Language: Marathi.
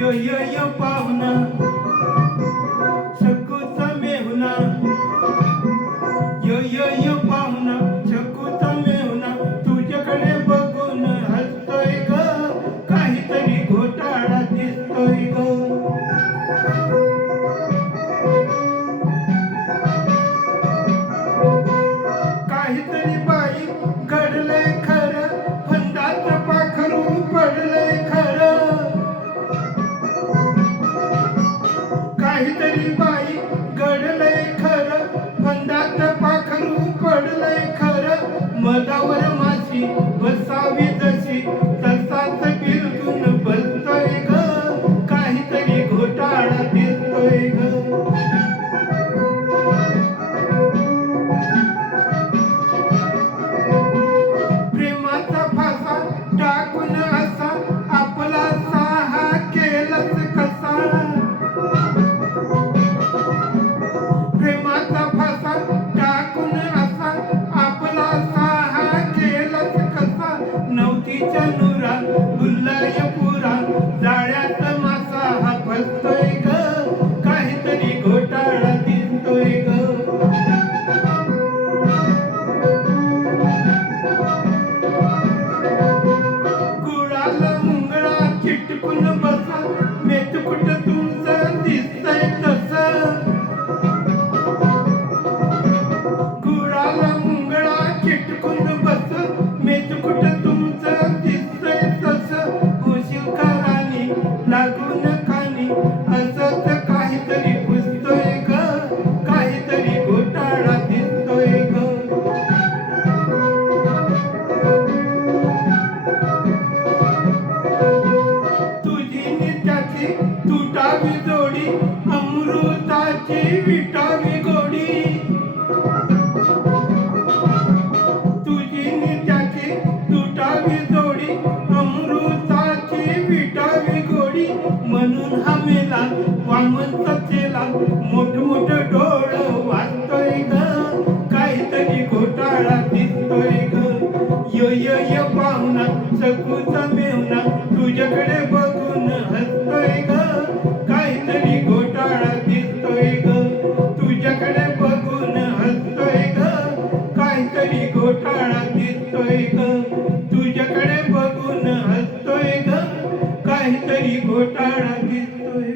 यो यो यो पाहुणा शकूचा मेहुणा यो यो यो पाहुणा शकूचा मेहुणा तुझ्याकडे बघून हसतोय ग काहीतरी घोटाळा दिसतोय ग काहीतरी बाई घडलंय खरं फंदात पाखरू पडलंय खरं काहीतरी बाई घडलंय खरं फंदात पाखरू पडलंय खरं मधावर माशी बसावी जशी तसाच बिलगून बसतोय ग काहीतरी घोटाळा दिसतोय ग प्रेमाचा फासा टाकून असा आपला साहा केलाच कसा प्रेमाचा फासा टाकून असा आपला साहा केलाच कसा नवतीच्या नुरा गुल्लाय पुरा जाळ्यात मासा हा फसतोय ग काहीतरी घोटाळा दिसतोय ग गुळाला मुंगळा चिटकून बसा मेतकुट तुमचं दिसतंय तसं गुळाला मुंगळा चिटकून बस मेतकुट तुमचं दिसतंय तसं होशील का राणी लागून खाणी असंच काहीतरी पुसतोय ग काहीतरी घोटाळा दिसतोय ग तुझी नित्याची तुटावी जोडी अमृताची विटावी गोडी तुझी नित्याची तुटावी जोडी अमृताची विटावी गोडी म्हणून हा मेला वामन सचेला मोठ डोळं वाचतोय ग काहीतरी घोटाळा दिसतोय ग यो यो यो पाहुणा शकूचा मेहुणा तुझ्याकडे बघून हसतोय ग काहीतरी घोटाळा दिसतोय ग तुझ्याकडे बघून हसतोय ग काहीतरी घोटाळा दिसतोय ग तुझ्याकडे बघून हसतोय ग काहीतरी घोटाळा दिसतोय